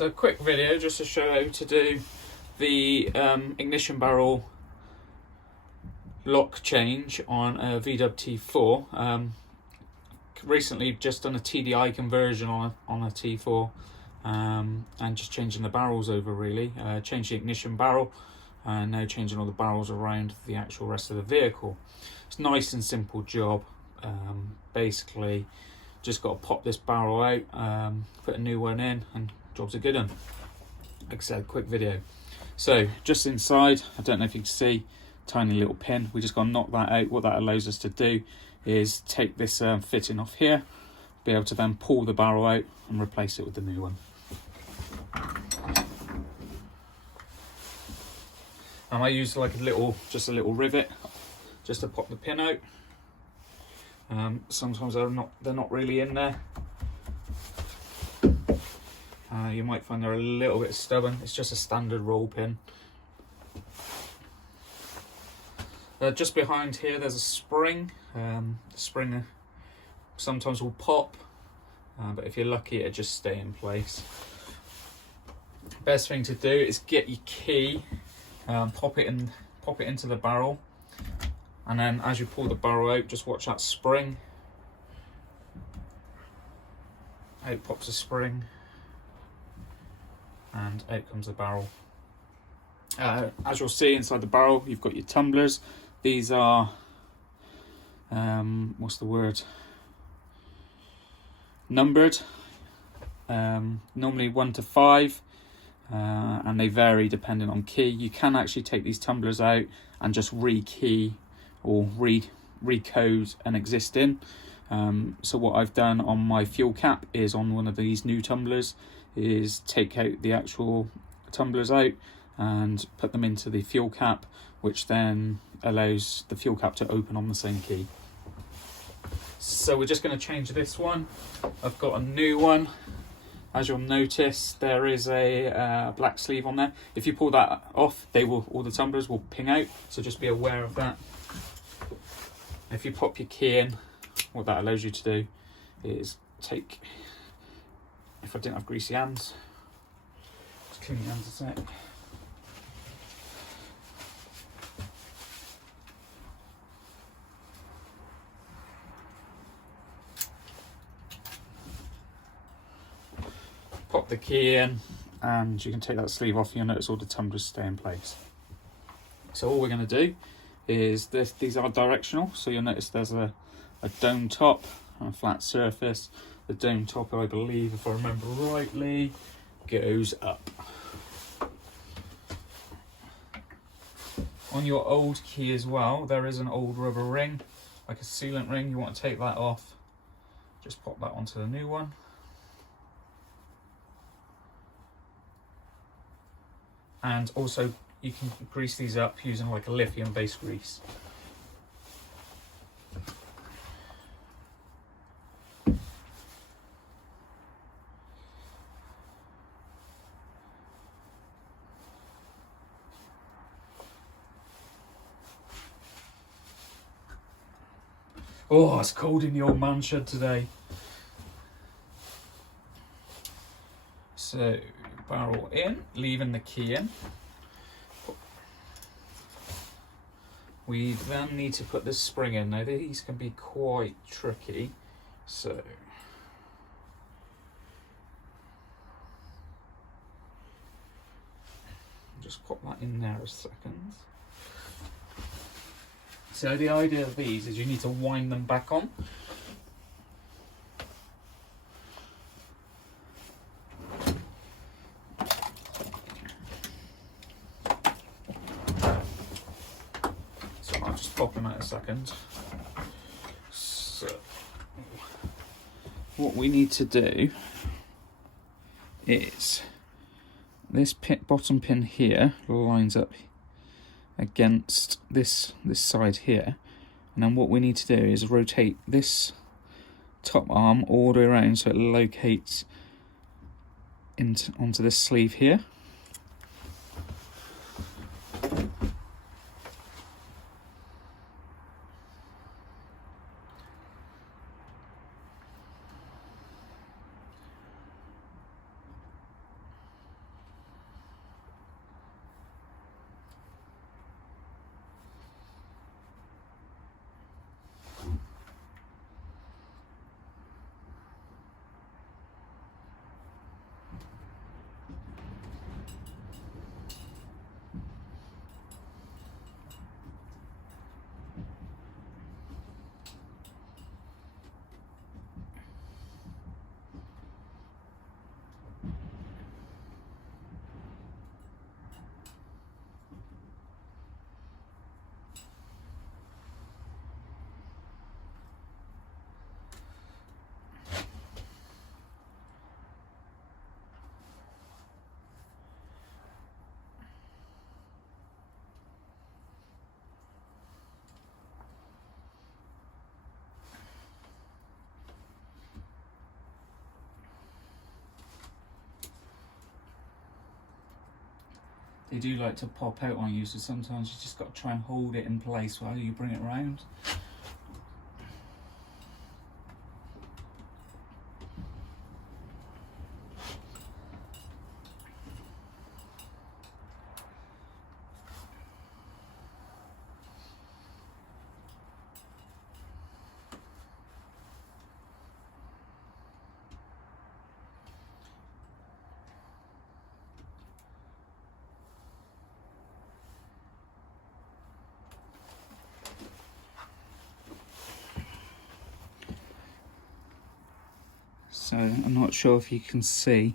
So a quick video just to show how to do the ignition barrel lock change on a VW T4. Recently just done a TDI conversion on a T4 and just changing the barrels over really. Changed the ignition barrel and now changing all the barrels around the actual rest of the vehicle. It's a nice and simple job. Basically just got to pop this barrel out, put a new one in, and job's a good one. Like I said, quick video. So just inside, I don't know if you can see, tiny little pin. We just got to knock that out. What that allows us to do is take this fitting off here, be able to then pull the barrel out and replace it with the new one. And I use like just a little rivet just to pop the pin out. Sometimes they're not really in there. You might find they're a little bit stubborn. It's just a standard roll pin. Just behind here there's a spring. The spring sometimes will pop, but if you're lucky it'll just stay in place. Best thing to do is get your key, pop it into the barrel, and then as you pull the barrel out, just watch that spring. Out pops the spring, and out comes the barrel. As you'll see inside the barrel, you've got your tumblers. These are, what's the word? Numbered. Normally 1 to 5, and they vary depending on key. You can actually take these tumblers out and just re-key or recode an existing. So what I've done on my fuel cap is on one of these new tumblers is take out the actual tumblers out and put them into the fuel cap, which then allows the fuel cap to open on the same key. So we're just going to change this one. I've got a new one. As you'll notice, there is a black sleeve on there. If you pull that off, all the tumblers will ping out, so just be aware of that. If you pop your key in, what that allows you to do is take, if I didn't have greasy hands, just clean your hands a sec. Pop the key in and you can take that sleeve off. You'll notice all the tumblers stay in place. So all we're going to do is these are directional, so you'll notice there's a dome top and a flat surface. The dome top, I believe, if I remember rightly, goes up. On your old key as well, there is an old rubber ring, like a sealant ring. You want to take that off, just pop that onto the new one. And also you can grease these up using like a lithium based grease. Oh, it's cold in the old man shed today. So barrel in, leaving the key in. We then need to put this spring in. Now these can be quite tricky, so just pop that in there a second. So the idea of these is you need to wind them back on. I'll just pop them out a second. So what we need to do is this bottom pin here lines up against this side here, and then what we need to do is rotate this top arm all the way around so it locates onto this sleeve here. they do like to pop out on you, so sometimes you just got to try and hold it in place while you bring it around. So I'm not sure if you can see,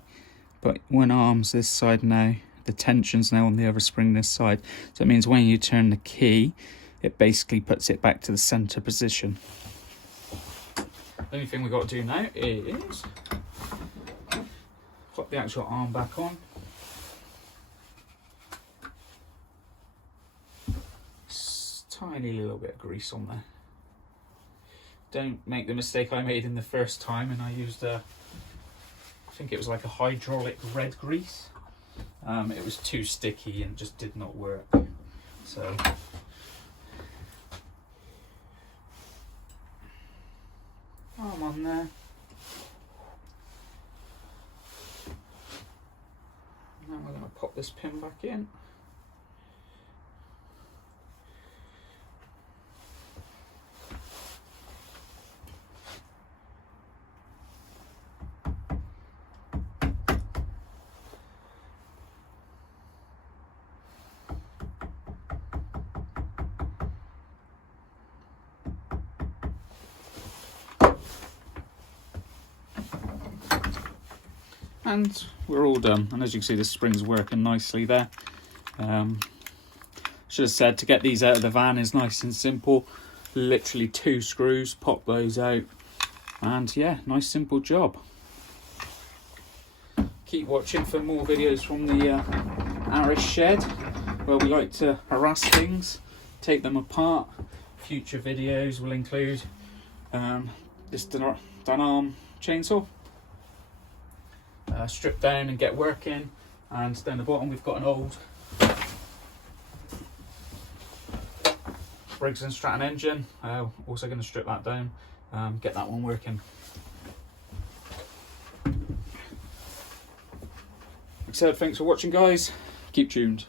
but when arms this side now, the tension's now on the other spring this side. So it means when you turn the key, it basically puts it back to the center position. The only thing we've got to do now is put the actual arm back on. Tiny little bit of grease on there. Don't make the mistake I made in the first time, and I used I think it was like a hydraulic red grease. It was too sticky and just did not work. So arm on there. Now we're going to pop this pin back in. And we're all done, and as you can see, the spring's working nicely there. Should have said, to get these out of the van is nice and simple. Literally 2 screws, pop those out, and yeah, nice simple job. Keep watching for more videos from the Irish shed, where we like to harass things, take them apart. Future videos will include this Dunarm chainsaw. Strip down and get working, and down the bottom we've got an old Briggs & Stratton engine. Also going to strip that down, get that one working. Like I said, thanks for watching guys, keep tuned.